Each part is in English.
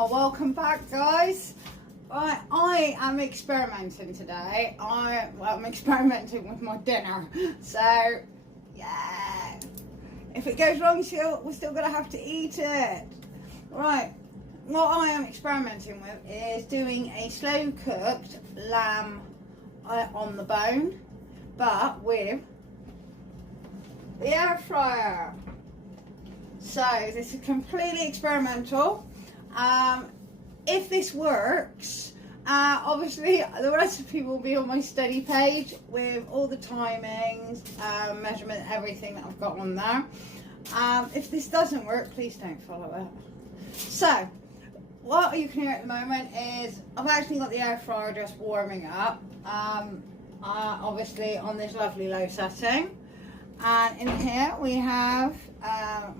Oh, welcome back, guys. Right, I am experimenting today. I'm experimenting with my dinner. So, yeah. If it goes wrong, we're still going to have to eat it. Right, what I am experimenting with is doing a slow-cooked lamb on the bone, but with the air fryer. So, this is completely experimental. If this works, obviously the recipe will be on my study page with all the timings, measurement, everything that I've got on there. If this doesn't work, please don't follow it. So, what you can hear at the moment is I've actually got the air fryer just warming up, obviously on this lovely low setting. And in here we have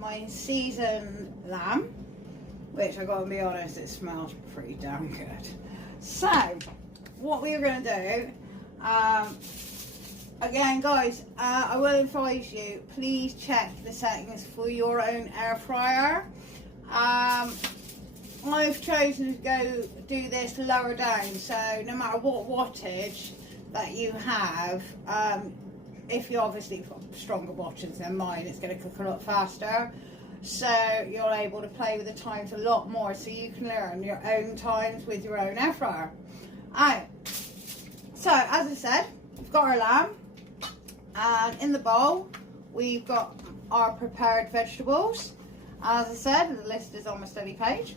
my seasoned lamb, which I gotta be honest, it smells pretty damn good. So, what we're gonna do, again guys, I will advise you, please check the settings for your own air fryer. I've chosen to go do this lower down, so no matter what wattage that you have, if you obviously got stronger wattage than mine, it's going to cook a lot faster. So you're able to play with the times a lot more, so you can learn your own times with your own air fryer. Alright, so as I said, we've got our lamb, and in the bowl we've got our prepared vegetables. As I said, the list is on my study page.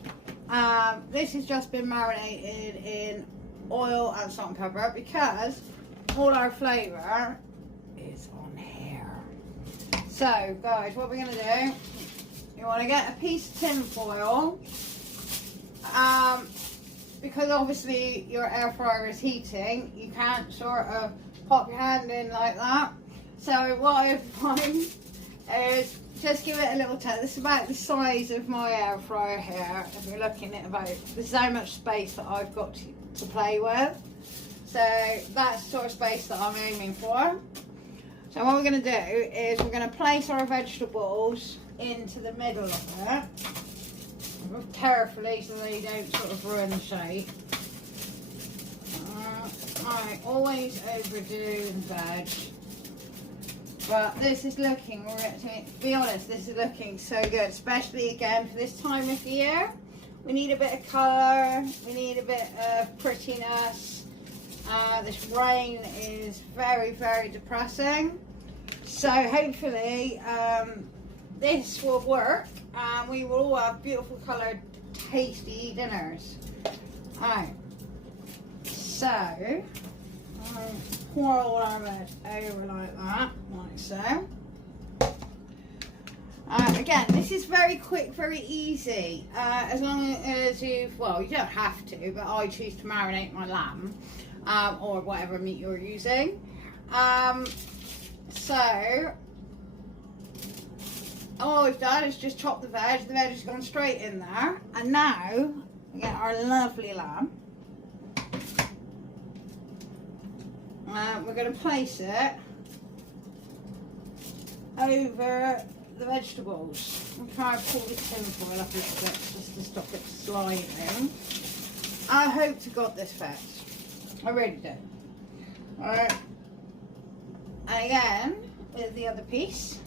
This has just been marinated in oil and salt and pepper because all our flavour is on here. So guys, what we're going to do, you want to get a piece of tin foil, because obviously your air fryer is heating, you can't sort of pop your hand in like that. So what I find is just give it a little tap. This is about the size of my air fryer here. If you're looking at about, this is how much space that I've got to play with. So that's the sort of space that I'm aiming for. So what we're going to do is we're going to place our vegetables into the middle of it, carefully so they don't sort of ruin the shape. I always overdo the veg, but this is looking, to be honest, this is looking so good, especially again for this time of year. We need a bit of colour, we need a bit of prettiness. This rain is very, very depressing. So hopefully this will work and we will all have beautiful coloured, tasty dinners. Alright, so pour all our veg over like that, like so. Again, this is very quick, very easy, as long as you've, well, you don't have to, but I choose to marinate my lamb, or whatever meat you're using. So, all we've done is just chop the veg has gone straight in there, and now we get our lovely lamb. We're going to place it over the vegetables. I'll try and pull the tin foil up a little bit just to stop it sliding. I hope to God this fits. I really do. Alright. And again, with the other piece.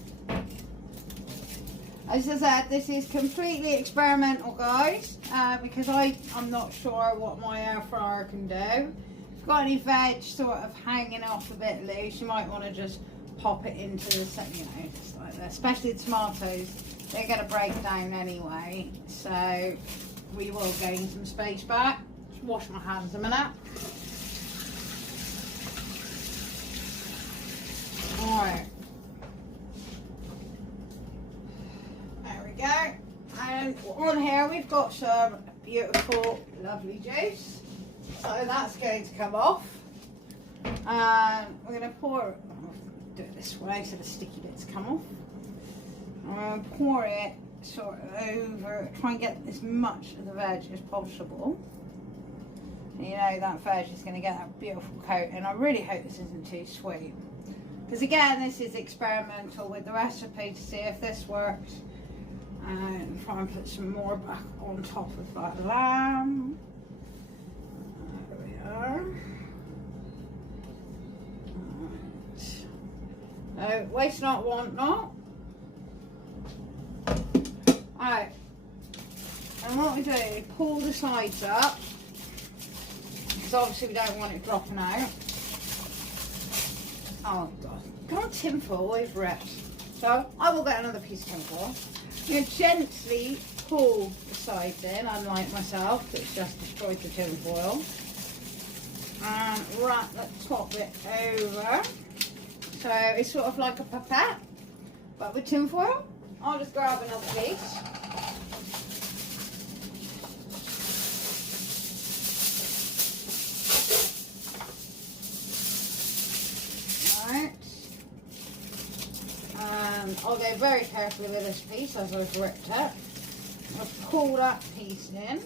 As I said, this is completely experimental, guys, because I'm not sure what my air fryer can do. If you've got any veg sort of hanging off a bit loose, you might want to just pop it into the, just like that. Especially the tomatoes, they're going to break down anyway, so we will gain some space back. Just wash my hands a minute. Alright. There we go. And on here we've got some beautiful, lovely juice. So that's going to come off. And we're going to pour it, do it this way so the sticky bits come off. I'm going to pour it sort of over, try and get as much of the veg as possible. You know, that veg is going to get that beautiful coat, and I really hope this isn't too sweet. Because again, this is experimental with the recipe to see if this works. And try and put some more back on top of that lamb. There we are. Right. No, waste not, want not. Alright. And what we do is pull the sides up, because obviously we don't want it dropping out. Oh god. God, tinfoil always rips. So I will get another piece of tinfoil. You gently pull the sides in, unlike myself, which just destroyed the tinfoil. And wrap the top bit over. So it's sort of like a pipette, but with tinfoil. I'll just grab another piece. I'll go very carefully with this piece as I've ripped it. I'll pull that piece in.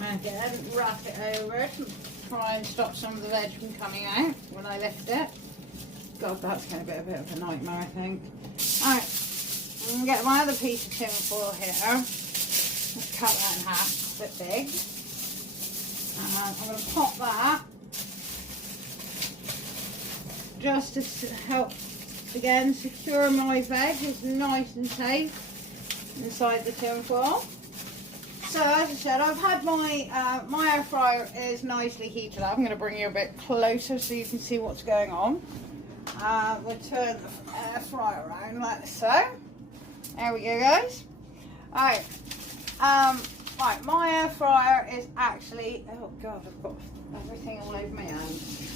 And again, wrap it over to try and stop some of the veg from coming out when I lift it. God, that's going to be a bit of a nightmare, I think. Alright, I'm going to get my other piece of tin foil here. Let's cut that in half, it's a bit big. And I'm going to pop that just to help, again, secure my veg. It's nice and safe inside the tin foil. So as I said, I've had my my air fryer is nicely heated up. I'm going to bring you a bit closer so you can see what's going on. We'll turn the air fryer around like so. There we go, guys. Alright, right, my air fryer is actually, oh god, I've got everything all over my hands.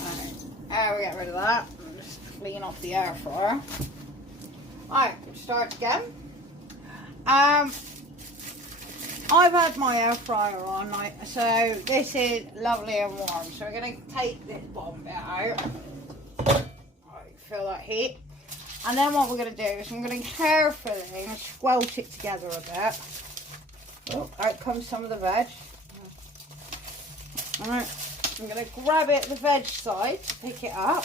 Alright, there we get rid of that. I'll just clean off the air fryer. Alright, start again. I've had my air fryer on, so this is lovely and warm. So we're going to take this bottom bit out. Right, feel that heat. And then what we're going to do is I'm going to carefully squelch it together a bit. Oh, out comes some of the veg. Alright, I'm going to grab it the veg side to pick it up.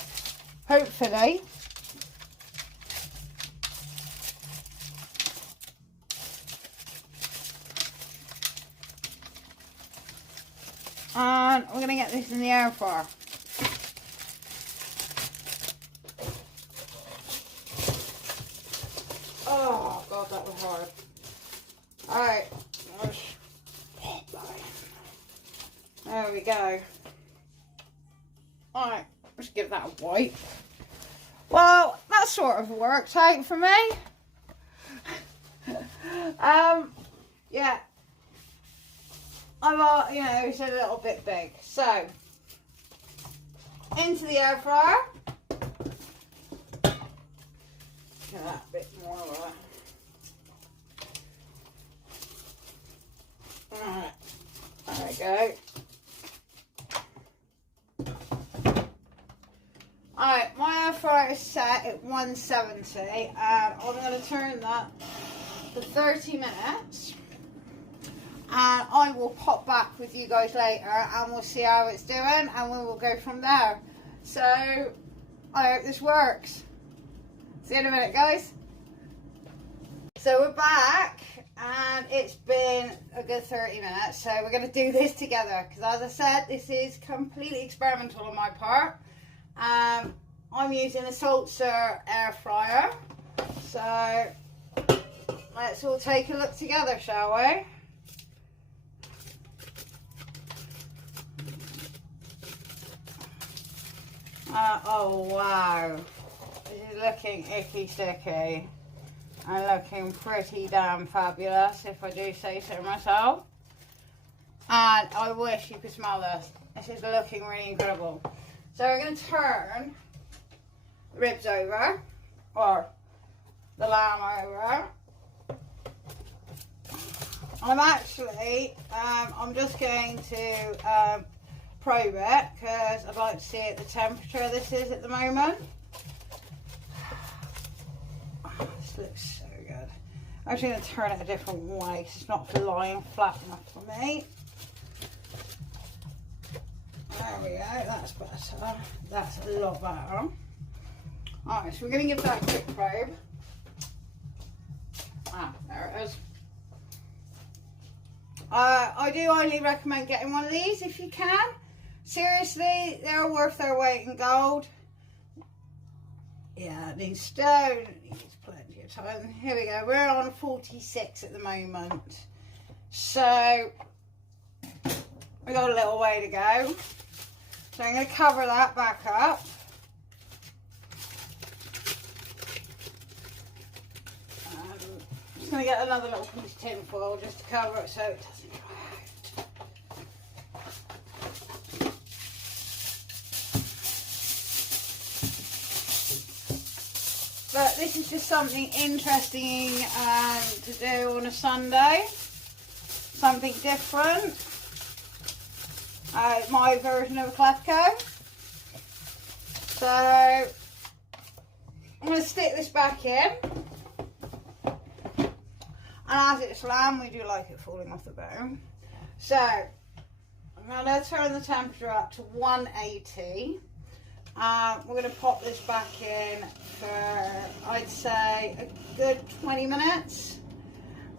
Hopefully. And we're going to get this in the air fryer. Oh god, that was hard. Alright, let's pop that in. There we go. Alright, let's give that a wipe. Well, that sort of worked out for me. Yeah. You know, it's a little bit big. So, into the air fryer. Get that bit more of it. Alright, there we go. Alright, my air fryer is set at 170 and I'm going to turn that for 30 minutes. And I will pop back with you guys later and we'll see how it's doing and we will go from there. So, I hope this works. See you in a minute, guys. So we're back and it's been a good 30 minutes. So we're going to do this together because as I said, this is completely experimental on my part. I'm using a Saltzer air fryer. So, let's all take a look together, shall we? Oh wow, this is looking icky sticky and looking pretty damn fabulous if I do say so myself. And I wish you could smell this. This is looking really incredible. So we're going to turn the ribs over, or the lamb over. I'm actually, I'm just going to probe it because I'd like to see at the temperature this is at the moment. Oh, this looks so good. I'm actually going to turn it a different way because it's not lying flat enough for me. There we go, that's better. That's a lot better. Alright, so we're going to give that a quick probe. Ah, there it is. I do highly recommend getting one of these if you can. Seriously, they're worth their weight in gold. Yeah, it needs stone. It needs plenty of time. Here we go. We're on 46 at the moment. So, we got a little way to go. So I'm going to cover that back up. I'm just going to get another little piece of tin foil just to cover it so it doesn't dry out. But this is just something interesting to do on a Sunday. Something different. My version of a Klepko. So I'm going to stick this back in. And as it's lamb, we do like it falling off the bone. So I'm going to turn the temperature up to 180. We're going to pop this back in for, I'd say, a good 20 minutes.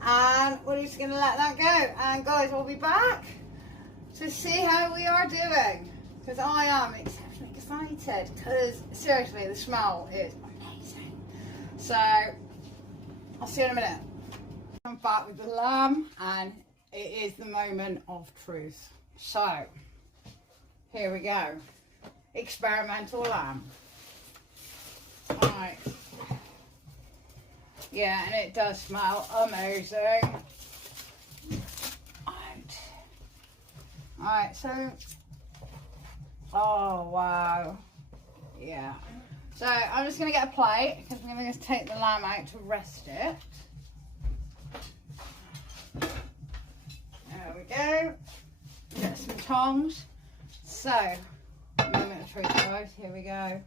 And we're just going to let that go. And guys, we'll be back to see how we are doing. Because I am exceptionally excited. Because seriously, the smell is amazing. So, I'll see you in a minute. I'm back with the lamb. And it is the moment of truth. So, here we go. Experimental lamb. Alright. Yeah, and it does smell amazing. Alright, so, oh wow, yeah. So I'm just going to get a plate because I'm going to take the lamb out to rest it. There we go. Get some tongs. So, moment of truth, guys. Here we go.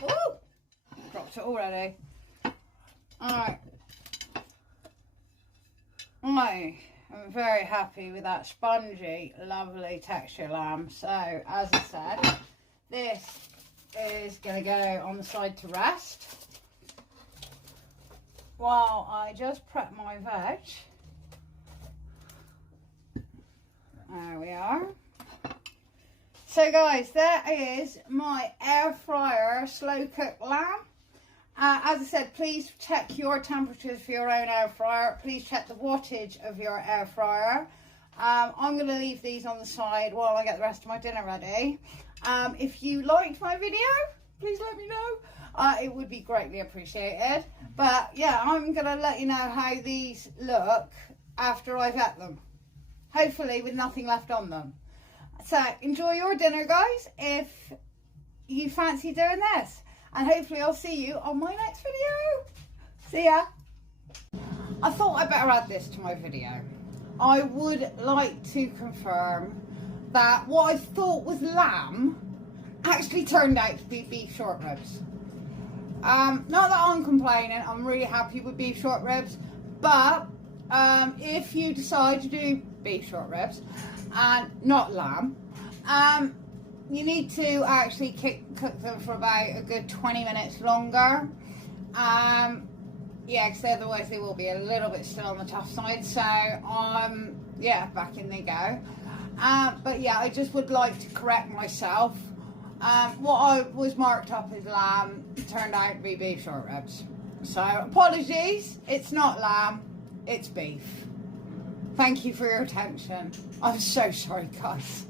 Woo! Dropped it already. Alright. I am very happy with that spongy, lovely texture lamb. So, as I said, this is going to go on the side to rest while I just prep my veg. There we are. So guys, there is my air fryer slow cooked lamb. As I said, please check your temperatures for your own air fryer. Please check the wattage of your air fryer. I'm going to leave these on the side while I get the rest of my dinner ready. If you liked my video, please let me know. It would be greatly appreciated. But yeah, I'm going to let you know how these look after I've ate them. Hopefully with nothing left on them. So enjoy your dinner, guys, if you fancy doing this. And hopefully I'll see you on my next video. See ya. I thought I'd better add this to my video. I would like to confirm that what I thought was lamb actually turned out to be beef short ribs. Not that I'm complaining, I'm really happy with beef short ribs, but if you decide to do beef short ribs and not lamb, you need to actually cook them for about a good 20 minutes longer. Yeah, because otherwise they will be a little bit still on the tough side. So, yeah, back in they go. But yeah, I just would like to correct myself. What I was marked up as lamb turned out to be beef short ribs. So, apologies, it's not lamb, it's beef. Thank you for your attention. I'm so sorry, guys.